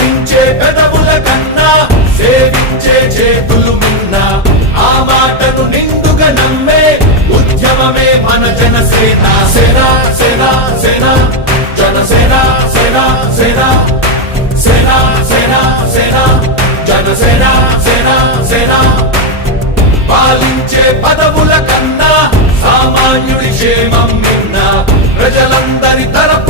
స్థాపించే పెదవుల కన్నా సేవించే చేతులు మిన్న ఆ మాటను నిండుగా నమ్మే ఉద్యమమే మన జనసేన. సేన సేన సేన జనసేన సేన సేన సేన సేన సేన జనసేన సేన సేన. పాలించే పదవుల కన్నా సామాన్యుడి క్షేమం నిన్న ప్రజలందరి తరపు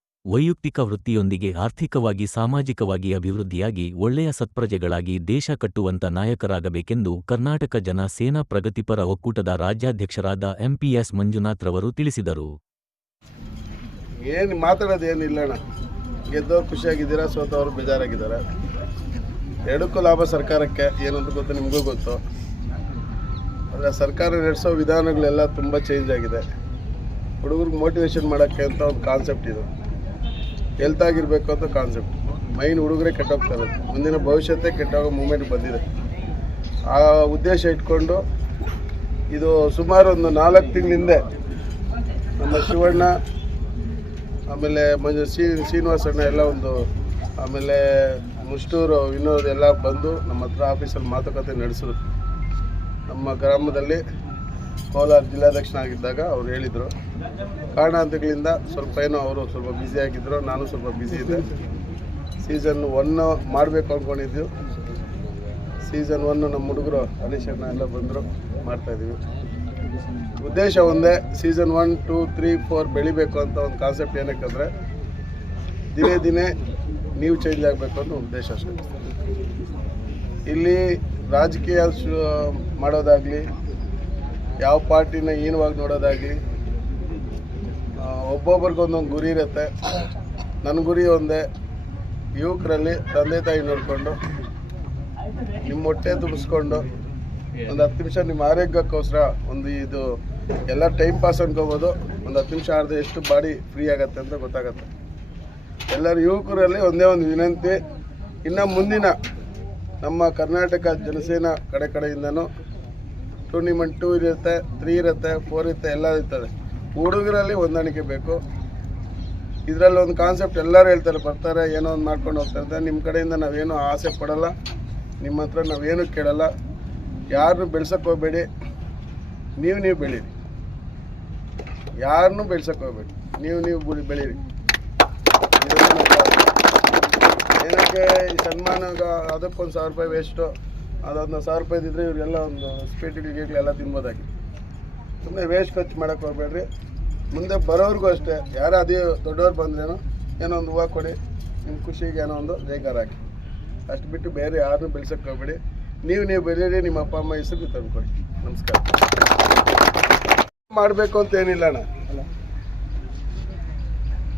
ವೈಯಕ್ತಿಕ ವೃತ್ತಿಯೊಂದಿಗೆ ಆರ್ಥಿಕವಾಗಿ ಸಾಮಾಜಿಕವಾಗಿ ಅಭಿವೃದ್ಧಿಯಾಗಿ ಒಳ್ಳೆಯ ಸತ್ಪ್ರಜೆಗಳಾಗಿ ದೇಶ ಕಟ್ಟುವಂತ ನಾಯಕರಾಗಬೇಕೆಂದು ಕರ್ನಾಟಕ ಜನ ಸೇನಾ ಪ್ರಗತಿಪರ ಒಕ್ಕೂಟದ ರಾಜ್ಯಾಧ್ಯಕ್ಷರಾದ ಎಂಪಿಎಸ್ ಮಂಜುನಾಥ್ ರವರು ತಿಳಿಸಿದರು. ಏನು ಮಾತಾಡೋದು ಏನಿಲ್ಲ ಅಣ್ಣ. ಗೆದ್ದವ್ರು ಖುಷಿಯಾಗಿದ್ದೀರಾ, ಸೋತವ್ರು ಬೇಜಾರಾಗಿದ್ದಾರೆ? ಎರಡಕ್ಕೂ ಲಾಭ ಸರ್ಕಾರಕ್ಕೆ, ಏನಂತ ಗೊತ್ತು ನಿಮಗೂ ಗೊತ್ತು. ಆದರೆ ಸರ್ಕಾರ ನಡೆಸೋ ವಿಧಾನಗಳೆಲ್ಲ ತುಂಬ ಚೇಂಜ್ ಆಗಿದೆ. ಹುಡುಗರಿಗೆ ಮೋಟಿವೇಶನ್ ಮಾಡೋಕ್ಕೆ ಅಂತ ಒಂದು ಕಾನ್ಸೆಪ್ಟ್ ಇದು. ಹೆಲ್ತ್ ಆಗಿರಬೇಕು ಅಂತ ಕಾನ್ಸೆಪ್ಟ್ ಮೈನ್ ಹುಡುಗರೇ ಕೆಟ್ಟೋಗ್ತಾ ಇರೋದು ಮುಂದಿನ ಭವಿಷ್ಯತೆ ಕೆಟ್ಟೋಗೋ ಮೂಮೆಂಟ್ ಬಂದಿದೆ. ಆ ಉದ್ದೇಶ ಇಟ್ಕೊಂಡು ಇದು ಸುಮಾರು ಒಂದು ನಾಲ್ಕು ತಿಂಗಳಿಂದೆ ನಮ್ಮ ಶಿವಣ್ಣ, ಆಮೇಲೆ ಮಂಜು ಶ್ರೀ ಶ್ರೀನಿವಾಸಣ್ಣ ಎಲ್ಲ ಒಂದು, ಆಮೇಲೆ ಮುಷ್ಟೂರು ವಿನೋದ್ ಎಲ್ಲ ಬಂದು ನಮ್ಮ ಹತ್ರ ಆಫೀಸಲ್ಲಿ ಮಾತುಕತೆ ನಡೆಸಿದ್ರು. ನಮ್ಮ ಗ್ರಾಮದಲ್ಲಿ ಕೋಲಾರ ಜಿಲ್ಲಾಧ್ಯಕ್ಷನಾಗಿದ್ದಾಗ ಅವ್ರು ಹೇಳಿದರು. ಕಾರಣಾಂತಗಳಿಂದ ಸ್ವಲ್ಪ ಏನೋ ಅವರು ಸ್ವಲ್ಪ ಬ್ಯುಸಿ ಆಗಿದ್ದರು ನಾನು ಸ್ವಲ್ಪ ಬ್ಯುಸಿ ಇದ್ದೆ. ಸೀಸನ್ ಒನ್ನು ಮಾಡಬೇಕು ಅಂದ್ಕೊಂಡಿದ್ದು ಸೀಸನ್ ಒನ್ನು ನಮ್ಮ ಹುಡುಗರು ಅನಿಶಣ್ಣ ಎಲ್ಲ ಬಂದರು ಮಾಡ್ತಾಯಿದ್ದೀವಿ ಉದ್ದೇಶ ಒಂದೇ season one two three four ಬೆಳಿಬೇಕು ಅಂತ ಒಂದು ಕಾನ್ಸೆಪ್ಟ್ ಏನಕ್ಕಂದರೆ ದಿನೇ ದಿನೇ ನೀವು ಚೇಂಜ್ ಆಗಬೇಕು ಅನ್ನೋ ಉದ್ದೇಶ ಅಷ್ಟೇ. ಇಲ್ಲಿ ರಾಜಕೀಯ ಮಾಡೋದಾಗಲಿ, ಯಾವ ಪಾರ್ಟಿನ ಏನವಾಗಿ ನೋಡೋದಾಗಲಿ ಒಬ್ಬೊಬ್ರಿಗೊಂದೊಂದು ಗುರಿ ಇರುತ್ತೆ. ನನ್ನ ಗುರಿ ಒಂದೇ. ಯುವಕರಲ್ಲಿ ತಂದೆ ತಾಯಿ ನೋಡಿಕೊಂಡು ನಿಮ್ಮ ಹೊಟ್ಟೆ ತುಂಬಿಸ್ಕೊಂಡು, ಒಂದು ಹತ್ತು ನಿಮಿಷ ನಿಮ್ಮ ಆರೋಗ್ಯಕ್ಕೋಸ್ಕರ ಒಂದು ಇದು ಎಲ್ಲ ಟೈಮ್ ಪಾಸ್ ಅನ್ಕೋಬೋದು. ಒಂದು ಹತ್ತು ನಿಮಿಷ ಆಡಿದ್ರೆ ಎಷ್ಟು ಬಾಡಿ ಫ್ರೀ ಆಗುತ್ತೆ ಅಂತ ಗೊತ್ತಾಗತ್ತೆ. ಎಲ್ಲರೂ ಯುವಕರಲ್ಲಿ ಒಂದೇ ಒಂದು ವಿನಂತಿ. ಇನ್ನು ಮುಂದಿನ ನಮ್ಮ ಕರ್ನಾಟಕ ಜನಸೇನಾ ಕಡೆ ಕಡೆಯಿಂದನೂ ಟೂರ್ನಿಮೆಂಟ್ ಟೂ ಇರುತ್ತೆ ತ್ರೀ ಇರುತ್ತೆ ಫೋರ್ ಇರುತ್ತೆ, ಎಲ್ಲ ಇರ್ತದೆ. ಹುಡುಗರಲ್ಲಿ ಹೊಂದಾಣಿಕೆ ಬೇಕು. ಇದರಲ್ಲಿ ಒಂದು ಕಾನ್ಸೆಪ್ಟ್ ಎಲ್ಲರೂ ಹೇಳ್ತಾರೆ, ಬರ್ತಾರೆ, ಏನೋ ಒಂದು ಮಾಡ್ಕೊಂಡು ಹೋಗ್ತಾರೆ ನಿಮ್ಮ ಕಡೆಯಿಂದ ನಾವೇನು ಆಸೆ ಪಡಲ್ಲ, ನಿಮ್ಮ ಹತ್ರ ನಾವೇನು ಕೇಳಲ್ಲ. ಯಾರನ್ನೂ ಬೆಳ್ಸಕ್ಕೆ ಹೋಗಬೇಡಿ. ನೀವು ನೀವು ಬೆಳೀರಿ. ಯಾರನ್ನೂ ಬೆಳ್ಸಕ್ಕೆ ಹೋಗಬೇಡಿ. ನೀವು ನೀವು ಬುಡಿ ಬೆಳೀರಿ. ಏನಕ್ಕೆ ಈ ಸನ್ಮಾನ ಅದಕ್ಕೊಂದು ಸಾವಿರ ರೂಪಾಯಿ ವೇಸ್ಟು ಅದೊಂದು ಸಾವಿರ ರೂಪಾಯಿ ಇದ್ದಿದ್ರೆ ಇವರೆಲ್ಲ ಒಂದು ಸ್ಪೀಟ್ ಗೀಟ್ಗಳು ಎಲ್ಲ ತಿನ್ಬೋದಾಗಿ ಸುಮ್ಮನೆ ವೇಸ್ಟ್ ಖರ್ಚು ಮಾಡೋಕ್ಕೆ ಹೋಗ್ಬೇಡ್ರಿ. ಮುಂದೆ ಬರೋರಿಗೂ ಅಷ್ಟೇ ಯಾರು ಅದೇ ದೊಡ್ಡವ್ರು ಬಂದ್ರೇನೋ ಏನೋ ಒಂದು ಹೂವು ಕೊಡಿ ನಿಮ್ಮ ಖುಷಿಗೆ ಏನೋ ಒಂದು ಜೈಕಾರ ಹಾಕಿ. ಅಷ್ಟು ಬಿಟ್ಟು ಬೇರೆ ಯಾರನ್ನೂ ಬೆಳ್ಸಕ್ಕೆ ಹೋಗ್ಬೇಡಿ. ನೀವು ನೀವು ಬೆಳೀರಿ ನಿಮ್ಮ ಅಪ್ಪ ಅಮ್ಮ ಹೆಸರು ತಂದ್ಕೊಡಿ. ನಮಸ್ಕಾರ. ಮಾಡಬೇಕು ಅಂತ ಏನಿಲ್ಲ ಅಣ್ಣ.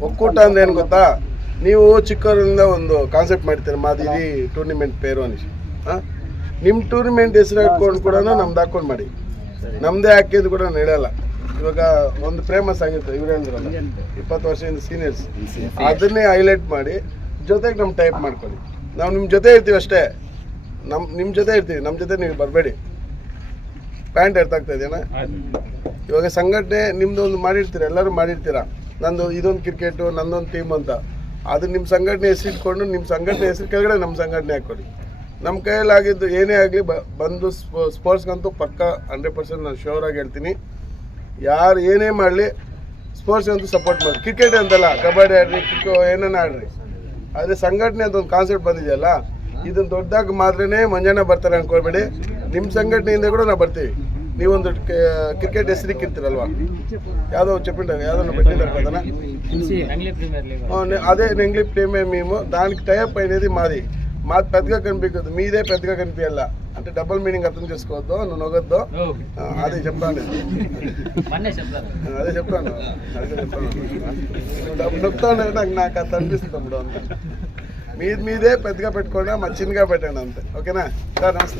ಒಕ್ಕೂಟ ಅಂದ್ರೆ ಏನು ಗೊತ್ತಾ? ನೀವು ಚಿಕ್ಕವರಿಂದ ಒಂದು ಕಾನ್ಸೆಪ್ಟ್ ಮಾಡ್ತೀರ ಮಾದಿರಿ ಟೂರ್ನಿಮೆಂಟ್ ಪೇರು ಅನಿಸಿ ಹಾಂ? ನಿಮ್ಮ ಟೂರ್ನಿಮೆಂಟ್ ಹೆಸರು ಹಾಕೊಂಡು ಕೂಡ ನಮ್ದು ಹಾಕೊಂಡು ಮಾಡಿ. ನಮ್ಮದೇ ಹಾಕಿದ್ದು ಕೂಡ ನಡೆಯಲ್ಲ ಇವಾಗ ಒಂದು ಫೇಮಸ್ ಆಗಿತ್ತು ಇವ್ರು ಹೇಳಿದ್ರಲ್ಲ ಇಪ್ಪತ್ತು ವರ್ಷದಿಂದ ಸೀನಿಯರ್ಸ್ ಅದನ್ನೇ ಹೈಲೈಟ್ ಮಾಡಿ ಜೊತೆಗೆ ನಮ್ಮ ಟೈಪ್ ಮಾಡ್ಕೊಳ್ಳಿ. ನಾವು ನಿಮ್ಮ ಜೊತೆ ಇರ್ತೀವಿ ಅಷ್ಟೇ. ನಮ್ಮ ನಿಮ್ಮ ಜೊತೆ ಇರ್ತೀವಿ. ನಮ್ಮ ಜೊತೆ ನೀವು ಬರಬೇಡಿ. ಪ್ಯಾಂಟ್ ಎರ್ತಾಗ್ತಾ ಇದೆಯಾ ಇವಾಗ ಸಂಘಟನೆ ನಿಮ್ದು ಒಂದು ಮಾಡಿರ್ತೀರ? ಎಲ್ಲರೂ ಮಾಡಿರ್ತೀರ? ನಂದು ಇದೊಂದು ಕ್ರಿಕೆಟು ನಂದೊಂದು ಟೀಮ್ ಅಂತ. ಅದು ನಿಮ್ಮ ಸಂಘಟನೆ ಹೆಸರಿಟ್ಕೊಂಡು ನಿಮ್ಮ ಸಂಘಟನೆ ಹೆಸರು ಕೆಳಗಡೆ ನಮ್ಮ ಸಂಘಟನೆ ಹಾಕ್ಕೊಡಿ ನಮ್ಮ ಕೈಯಲ್ಲಾಗಿದ್ದು ಏನೇ ಆಗಲಿ ಬಂದು ಸ್ಪೋರ್ಟ್ಸ್ಗಂತೂ ಪಕ್ಕ ಹಂಡ್ರೆಡ್ ಪರ್ಸೆಂಟ್ ನಾನು ಶೋರ್ ಆಗಿ ಹೇಳ್ತೀನಿ ಯಾರು ಏನೇ ಮಾಡಲಿ ಸ್ಪೋರ್ಟ್ಸ್ಗಂತೂ ಸಪೋರ್ಟ್ ಮಾಡಿ ಕ್ರಿಕೆಟ್ ಅಂತಲ್ಲ ಕಬಡ್ಡಿ ಆಡ್ರಿ ಕ್ರಿಕೋ ಏನೇನು ಆಡ್ರಿ ಆದರೆ ಸಂಘಟನೆ ಅಂತ ಒಂದು ಕಾನ್ಸೆಪ್ಟ್ ಬಂದಿದೆಯಲ್ಲ ಇದನ್ನು ದೊಡ್ಡದಾಗಿ ಮಾತ್ರನೇ ಮಂಜಾನ ಬರ್ತಾರೆ ಅನ್ಕೊಳ್ಬೇಡಿ ನಿಮ್ಮ ಸಂಘಟನೆಯಿಂದ ಕೂಡ ನಾವು ಬರ್ತೀವಿ ನೀವೊಂದು ಕ್ರಿಕೆಟ್ ಹೆಸರಿಗೆ ಇರ್ತೀರಲ್ವಾ ಯಾವುದೋ చెప్పిండ ಯಾವುದೋ పెట్టిండారు కదా అదే నెంగ్లీ ప్రీమియం మేము దానికి టైప్ అయినది మాది మాది పెద్దగా కనిపించదు. మీదే పెద్దగా కనిపించాల అంటే డబుల్ మీనింగ్ అర్థం చేసుకోవద్దు నువ్వు నొగొద్దు. అదే చెప్తాను. అదే చెప్తాను. అదే చెప్తాను. నొక్కుతాను నాకు నాకు అది అనిపిస్తుంది అంతే. మీది మీదే పెద్దగా పెట్టుకోండి మా చిన్నగా పెట్టండి అంతే. ఓకేనా? సార్ నమస్తే.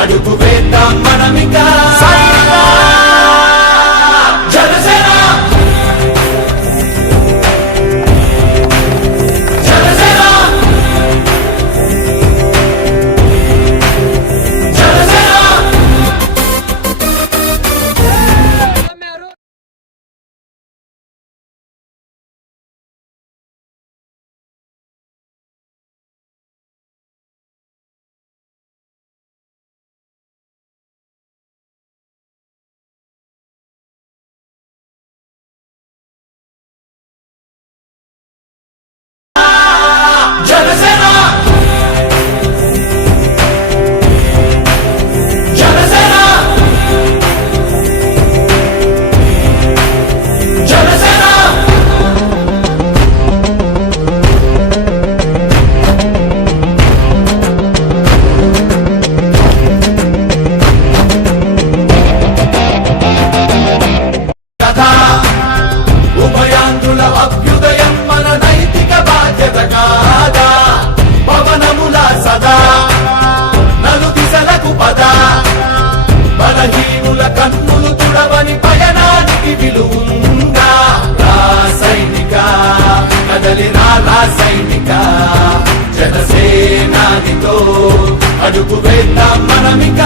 అడుగు వేద్దాం మనమిగా అడుగు వేద్దాం మనమిక